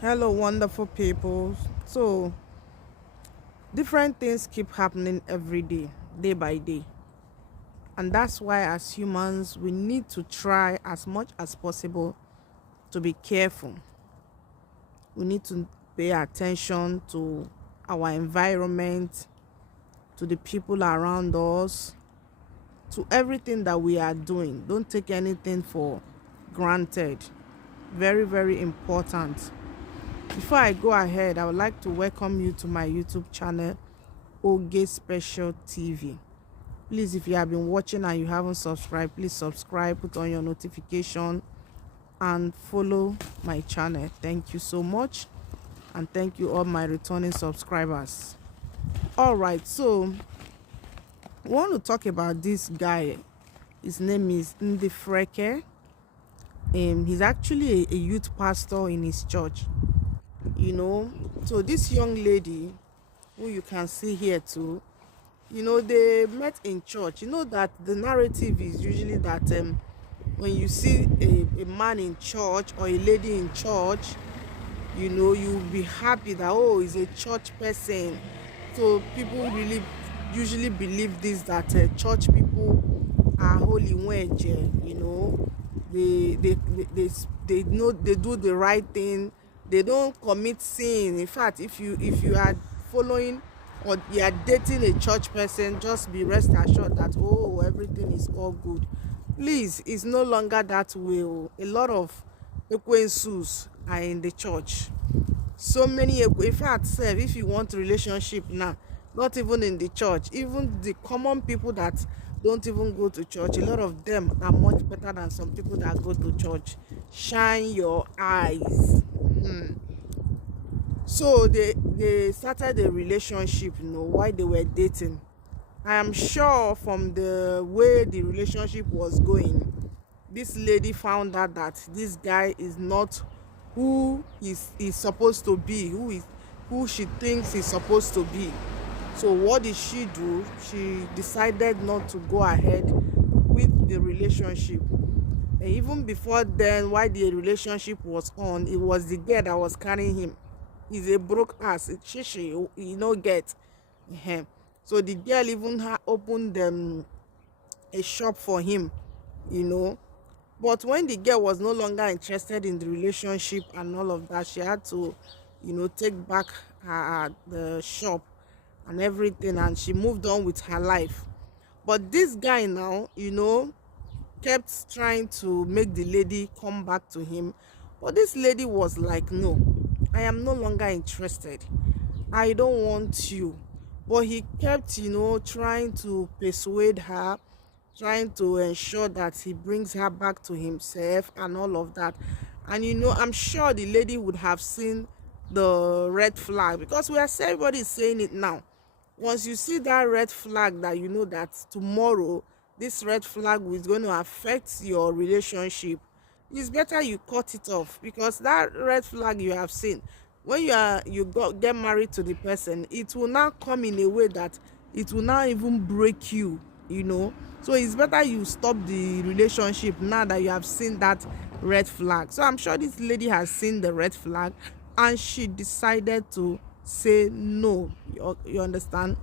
Hello, wonderful people. So, different things keep happening every day, day by day. And that's why, as humans, we need to try as much as possible to be careful. We need to pay attention to our environment, to the people around us, to everything that we are doing. Don't take anything for granted. Very, very important. Before I go ahead, I would like to welcome you to my YouTube channel, Oge Special TV. Please, if you have been watching and you haven't subscribed, please subscribe, put on your notification, and follow my channel. Thank you so much, and thank you all my returning subscribers. All right, so I want to talk about this guy. His name is Ndifreke. He's actually a youth pastor in his church. So this young lady, who you can see here too, they met in church. You know that the narrative is usually that when you see a man in church or a lady in church, you'll be happy that, oh, he's a church person. So people really usually believe this, that church people are holy wench. They know they do the right thing. They don't commit sin. In fact, if you are following or you are dating a church person, just be rest assured that, oh, everything is all good. Please, it's no longer that way. A lot of ekwensus are in the church. So many, in fact, sef, if you want relationship now, not even in the church, even the common people that don't even go to church, a lot of them are much better than some people that go to church. Shine your eyes. So they started a relationship, while they were dating. I am sure from the way the relationship was going, this lady found out that this guy is not who he's supposed to be, who she thinks he's supposed to be. So what did she do? She decided not to go ahead with the relationship. And even before then, while the relationship was on, it was the girl that was carrying him. He's a broke ass. She get. Ehen. So the girl even opened a shop for him, you know. But when the girl was no longer interested in the relationship and all of that, she had to, take back the shop and everything, and she moved on with her life. But this guy now, kept trying to make the lady come back to him. But this lady was like, no, I am no longer interested. I don't want you. But he kept, trying to persuade her, trying to ensure that he brings her back to himself and all of that. And I'm sure the lady would have seen the red flag, because everybody is saying it now. Once you see that red flag, that you know that tomorrow this red flag is going to affect your relationship, it's better you cut it off, because that red flag you have seen, when get married to the person, it will now come in a way that it will not even break you. So it's better you stop the relationship now that you have seen that red flag. So I'm sure this lady has seen the red flag, and she decided to say no. You understand?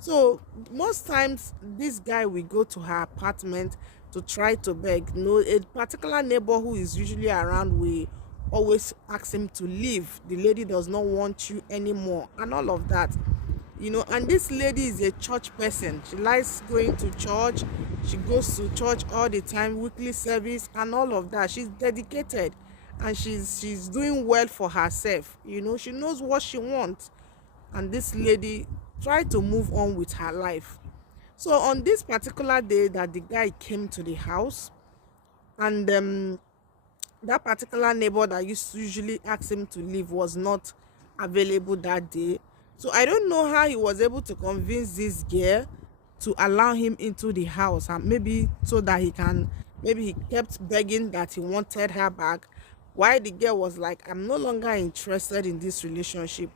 So most times this guy will go to her apartment to try to beg. A particular neighbor who is usually around will always ask him to leave. The lady does not want you anymore and all of that. And this lady is a church person. She likes going to church. She goes to church all the time, weekly service and all of that. She's dedicated, and she's doing well for herself. She knows what she wants. And this lady tried to move on with her life. So on this particular day that the guy came to the house, and that particular neighbor that used to usually ask him to leave was not available that day. So I don't know how he was able to convince this girl to allow him into the house, and maybe so that maybe he kept begging that he wanted her back, while the girl was like, I'm no longer interested in this relationship.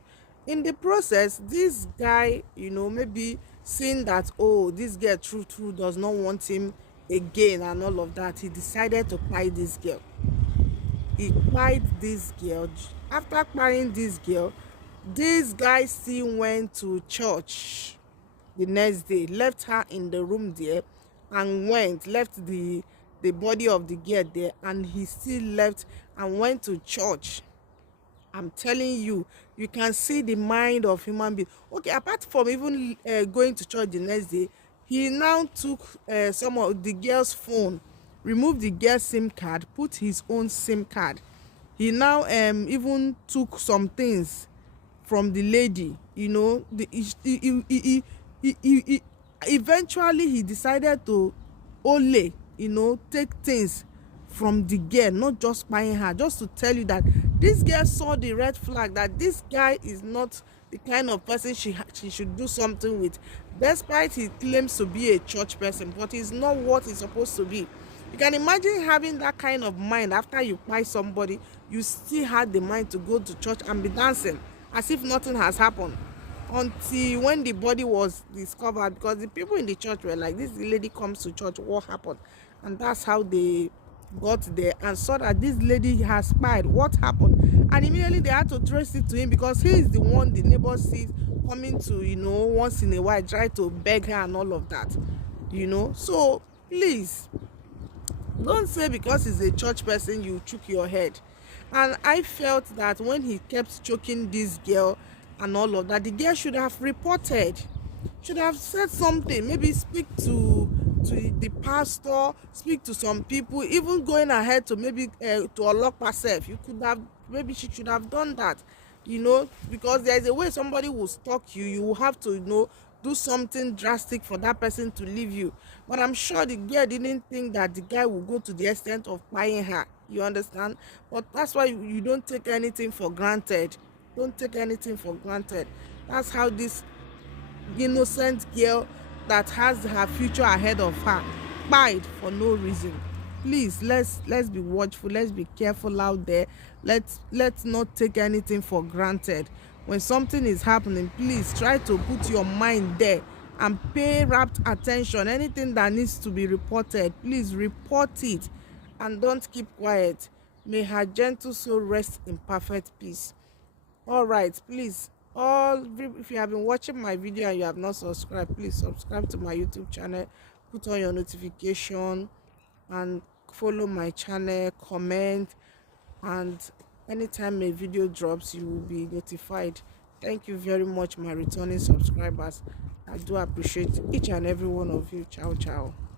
In the process, this guy, maybe seeing that, oh, this girl true does not want him again and all of that, he decided to kpai this girl. he kpied this girl. After kpying this girl, this guy still went to church the next day, left her in the room there, and left the body of the girl there, and he still left and went to church. I'm telling you, you can see the mind of human being. Okay, apart from even going to church the next day, he now took some of the girl's phone, removed the girl's SIM card, put his own SIM card. He now even took some things from the lady. You know, eventually he decided to only, take things from the girl, not just buying her, just to tell you that this girl saw the red flag, that this guy is not the kind of person she should do something with, despite he claims to be a church person, but he's not what he's supposed to be. You can imagine having that kind of mind. After you buy somebody, you still had the mind to go to church and be dancing as if nothing has happened, until when the body was discovered, because the people in the church were like, this lady comes to church, what happened? And that's how they got there and saw that this lady has kpied. What happened? And immediately they had to trace it to him, because he is the one the neighbors see coming to, once in a while, try to beg her and all of that. So please don't say because he's a church person you choke your head. And I felt that when he kept choking this girl and all of that, the girl should have reported, should have said something, maybe speak to the pastor, speak to some people, even going ahead to maybe to unlock herself. You could have, maybe she should have done that, because there is a way somebody will stalk you. You will have to, do something drastic for that person to leave you. But I'm sure the girl didn't think that the guy will go to the extent of buying her. You understand? But that's why you don't take anything for granted. Don't take anything for granted. That's how this innocent girl that has her future ahead of her kpied for no reason. Please, let's be watchful, let's be careful out there. Let's not take anything for granted. When something is happening, please try to put your mind there and pay rapt attention. Anything that needs to be reported, please report it, and don't keep quiet. May her gentle soul rest in perfect peace. All right, please, if you have been watching my video and you have not subscribed, please subscribe to my YouTube channel, put on your notification, and follow my channel, comment, and anytime a video drops, you will be notified. Thank you very much, my returning subscribers. I do appreciate each and every one of you. Ciao ciao.